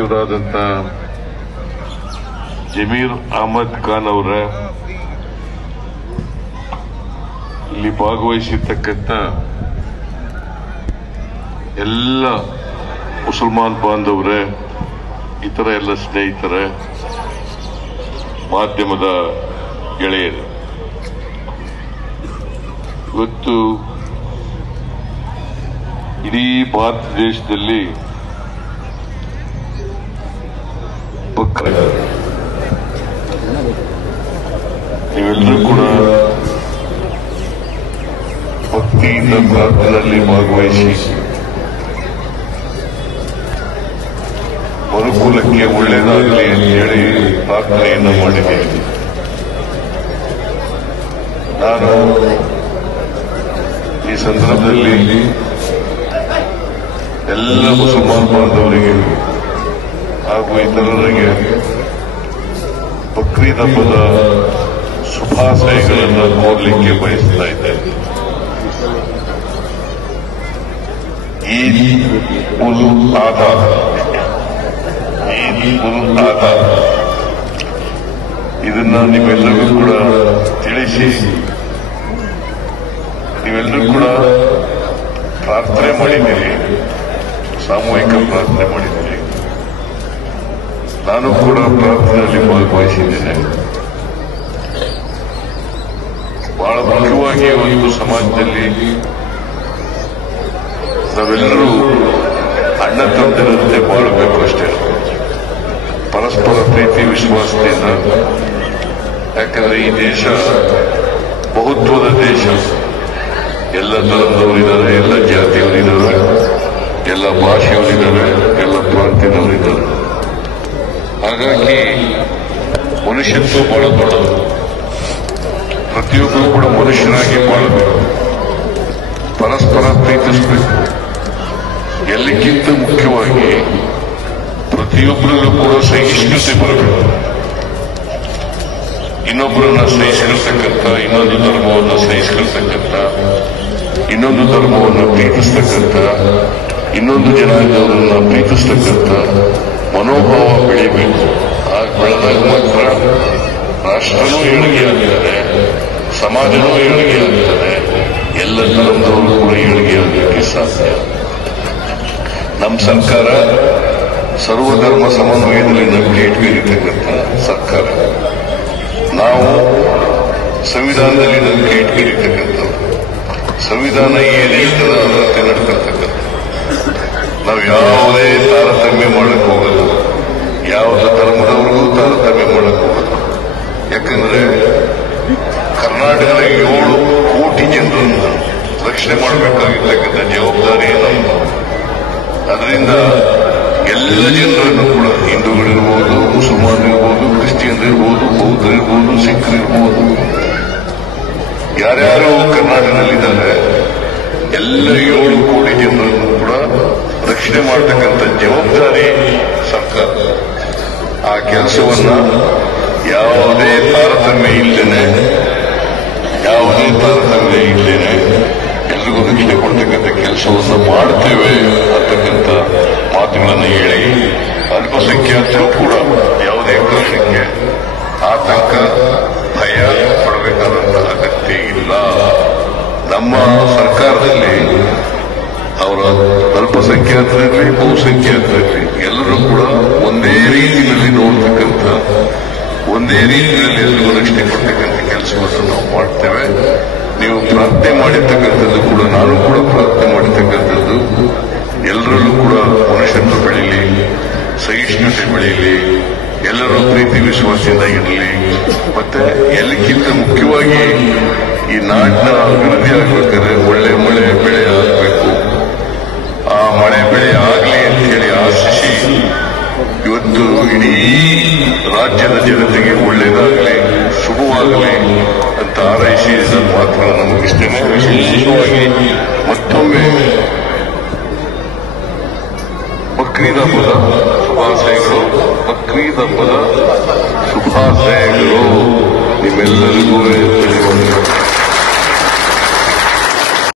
ಇವರಾದಂತ ಜಮೀರ್ ಅಹಮದ್ ಖಾನ್ ಅವರ ಇಲ್ಲಿ ಭಾಗವಹಿಸಿರ್ತಕ್ಕಂಥ ಎಲ್ಲ ಮುಸಲ್ಮಾನ್ ಬಾಂಧವರೇ, ಇತರ ಎಲ್ಲ ಸ್ನೇಹಿತರೇ, ಮಾಧ್ಯಮದ ಗೆಳೆಯರು, ಇವತ್ತು ಇಡೀ ಭಾರತ ದೇಶದಲ್ಲಿ ನೀವೆಲ್ಲರೂ ಕೂಡ ಭಕ್ತಿಯಿಂದ ಪ್ರಾರ್ಥನೆಯಲ್ಲಿ ಭಾಗವಹಿಸಿ ಮನುಕುಲಕ್ಕೆ ಒಳ್ಳೆಯದಾಗಲಿ ಅಂತ ಹೇಳಿ ಪ್ರಾರ್ಥನೆಯನ್ನು ಮಾಡಿದ್ದೇನೆ. ನಾನು ಈ ಸಂದರ್ಭದಲ್ಲಿ ಎಲ್ಲ ಮುಸಲ್ಮಾನ್ ಬಾಂಧವರಿಗೆ ಹಾಗೂ ಇತರರಿಗೆ ಬಕ್ರೀದ್ ಹಬ್ಬದ ಶುಭಾಶಯಗಳನ್ನು ಕೋರಲಿಕ್ಕೆ ಬಯಸ್ತಾ ಇದ್ದೇನೆ. ಈದ್ ಉಲ್ ಆದಾ, ಈದ್ ಉಲ್ ಆದಾ ಇದನ್ನ ನೀವೆಲ್ಲರಿಗೂ ಕೂಡ ತಿಳಿಸಿ, ನೀವೆಲ್ಲರೂ ಕೂಡ ಪ್ರಾರ್ಥನೆ ಮಾಡಿದ್ದೀರಿ, ಸಾಮೂಹಿಕ ಪ್ರಾರ್ಥನೆ ಮಾಡಿದ್ದೀರಿ. ನಾನು ಕೂಡ ಪ್ರಾರ್ಥನೆಯಲ್ಲಿ ಭಾಗವಹಿಸಿದ್ದೇನೆ. ಬಹಳ ಮುಖ್ಯವಾಗಿ ಒಂದು ಸಮಾಜದಲ್ಲಿ ನಾವೆಲ್ಲರೂ ಅಣ್ಣ ತಮ್ಮಂದಿರಂತೆ ಬಾಳಬೇಕು ಅಷ್ಟೇ, ಪರಸ್ಪರ ಪ್ರೀತಿ ವಿಶ್ವಾಸದಿಂದ. ಯಾಕಂದ್ರೆ ಈ ದೇಶ ಬಹುತ್ವದ ದೇಶ, ಎಲ್ಲ ಧರ್ಮದವರಿದ್ದಾರೆ, ಎಲ್ಲ ಜಾತಿಯವರಿದ್ದಾರೆ, ಎಲ್ಲ ಭಾಷೆಯವರಿದ್ದಾರೆ, ಎಲ್ಲ ಪ್ರಾಂತ್ಯದವರಿದ್ದಾರೆ. ಹಾಗಾಗಿ ಮನುಷ್ಯತ್ವ ಬಹಳ ದೊಡ್ಡದು. ಪ್ರತಿಯೊಬ್ಬರು ಕೂಡ ಮನುಷ್ಯನಾಗಿ ಬಾಳಬೇಕು, ಪರಸ್ಪರ ಪ್ರೀತಿಸಬೇಕು. ಎಲ್ಲಕ್ಕಿಂತ ಮುಖ್ಯವಾಗಿ ಪ್ರತಿಯೊಬ್ಬರಲ್ಲೂ ಕೂಡ ಸಹಿಷ್ಣುತೆ ಬರಬೇಕು. ಇನ್ನೊಬ್ಬರನ್ನ ಸಹಿಸಿರ್ತಕ್ಕಂಥ, ಇನ್ನೊಂದು ಧರ್ಮವನ್ನು ಸಹಿಸಿರ್ತಕ್ಕಂಥ, ಇನ್ನೊಂದು ಧರ್ಮವನ್ನು ಪ್ರೀತಿಸ್ತಕ್ಕಂಥ, ಇನ್ನೊಂದು ಜನಾಂಗದವರನ್ನ ಪ್ರೀತಿಸ್ತಕ್ಕಂಥ ಮನೋಭಾವ ಬೆಳಿಬೇಕು. ಆಗ ಬೆಳೆದಾಗ ಮಾತ್ರ ರಾಷ್ಟ್ರನೂ ಏಳಿಗೆ ಆಗ್ತದೆ, ಸಮಾಜನೂ ಏಳಿಗೆ ಆಗ್ತದೆ, ಎಲ್ಲ ಧರ್ಮದವರು ಕೂಡ ಏಳಿಗೆ ಆಗಲಿಕ್ಕೆ ಸಾಧ್ಯ. ನಮ್ಮ ಸರ್ಕಾರ ಸರ್ವಧರ್ಮ ಸಮನ್ವಯದಲ್ಲಿ ನಂಬಿಕೆ ಇಟ್ಕೊಂಡಿರ್ತಕ್ಕಂಥ ಸರ್ಕಾರ. ನಾವು ಸಂವಿಧಾನದಲ್ಲಿ ನಂಬಿಕೆ ಇಟ್ಕೊಂಡಿರ್ತಕ್ಕಂಥದ್ದು. ಸಂವಿಧಾನ ಏನೇ ಇರ್ತದೆ ಅದರಂತೆ ನಡ್ಕೊಳ್ತಕ್ಕಂಥ. ನಾವು ಯಾವುದೇ ತಾರತಮ್ಯ ಮಾಡಕ್ ಹೋಗಲ್ಲ, ಯಾವುದೇ ಧರ್ಮದವ್ರಿಗೂ ತಾರತಮ್ಯ ಮಾಡಕ್ ಹೋಗಲ್ಲ. ಯಾಕಂದ್ರೆ ಕರ್ನಾಟಕದ 7 ಕೋಟಿ ಜನರನ್ನು ರಕ್ಷಣೆ ಮಾಡಬೇಕಾಗಿರ್ತಕ್ಕಂಥ ಜವಾಬ್ದಾರಿ ನಮ್ಮದು. ಅದರಿಂದ ಎಲ್ಲ ಜನರನ್ನು ಕೂಡ, ಹಿಂದೂಗಳಿರ್ಬೋದು, ಮುಸಲ್ಮಾನರಿರ್ಬೋದು, ಕ್ರಿಶ್ಚಿಯನ್ರಿರ್ಬೋದು, ಬೌದ್ಧರಿರ್ಬೋದು, ಸಿಖ್ರಿರ್ಬೋದು, ಯಾರ್ಯಾರು ಕರ್ನಾಟಕದಲ್ಲಿದ್ದಾರೆ ಎಲ್ಲ 7 ಕೋಟಿ ಜನರನ್ನು ಕೂಡ ರಕ್ಷಣೆ ಮಾಡತಕ್ಕಂಥ ಜವಾಬ್ದಾರಿ ಸರ್ಕಾರ. ಆ ಕೆಲಸವನ್ನ ಯಾವುದೇ ತಾರತಮ್ಯ ಇಲ್ದೇನೆ ಎಲ್ರಿಗೂ ರಕ್ಷಣೆ ಕೊಡ್ತಕ್ಕಂಥ ಕೆಲಸವನ್ನು ಮಾಡ್ತೇವೆ ಅಂತಕ್ಕಂಥ ಮಾತುಗಳನ್ನು ಹೇಳಿ, ಅಲ್ಪಸಂಖ್ಯಾತರು ಕೂಡ ಯಾವುದೇ ಕಾರಣಕ್ಕೆ ಆತಂಕ, ಭಯ ಪಡಬೇಕಾದಂತ ಅಗತ್ಯ ಇಲ್ಲ. ನಮ್ಮ ಸರ್ಕಾರದಲ್ಲಿ ಅವರ ಅಲ್ಪಸಂಖ್ಯಾತರಿರಲಿ, ಬಹುಸಂಖ್ಯಾತರಿರಲಿ, ಎಲ್ಲರೂ ಕೂಡ ಒಂದೇ ರೀತಿಯಲ್ಲಿ ನೋಡ್ತಕ್ಕಂಥ, ಒಂದೇ ರೀತಿಯಲ್ಲಿ ಎಲ್ಲರಿಗೂ ರಕ್ಷಣೆ ಕೊಡ್ತಕ್ಕಂಥ ಕೆಲಸವನ್ನು ನಾವು ಮಾಡ್ತೇವೆ. ನೀವು ಪ್ರಾರ್ಥನೆ ಮಾಡಿರ್ತಕ್ಕಂಥದ್ದು ಕೂಡ, ನಾನು ಕೂಡ ಪ್ರಾರ್ಥನೆ ಮಾಡಿರ್ತಕ್ಕಂಥದ್ದು, ಎಲ್ಲರಲ್ಲೂ ಕೂಡ ಮನುಷ್ಯತ್ವ ಬೆಳೀಲಿ, ಸಹಿಷ್ಣುತೆ ಬೆಳೀಲಿ, ಎಲ್ಲರೂ ಪ್ರೀತಿ ವಿಶ್ವಾಸದಿಂದ ಇರಲಿ. ಮತ್ತೆ ಎಲ್ಲಕ್ಕಿಂತ ಮುಖ್ಯವಾಗಿ ಈ ನಾಡಿನ ಅಭಿವೃದ್ಧಿ ಆಗ್ಬೇಕಾದ್ರೆ ಒಳ್ಳೆ ಮಳೆ ಬೆಳೆ ಆಗಬೇಕು. ಆ ಮಳೆ ಬೆಳೆ ಆಗಲಿ ಅಂತ ಹೇಳಿ ಆಶಿಸಿ ಇವತ್ತು ಇಡೀ ರಾಜ್ಯದ ಜನತೆಗೆ ಒಳ್ಳೆಯದಾಗಲಿ, ಶುಭವಾಗಲಿ ಅಂತ ಹಾರೈಸಿ ನನ್ನ ಮಾತ್ರ ನಮಗಿಷ್ಟೇನೆ. ವಿಶೇಷವಾಗಿ ಮತ್ತೊಮ್ಮೆ ಬಕ್ರೀದ್ ಹಬ್ಬದ ಶುಭಾಶಯಗಳು, ಬಕ್ರೀದ್ ಹಬ್ಬದ ಶುಭಾಶಯಗಳು ನಿಮ್ಮೆಲ್ಲರಿಗೂ.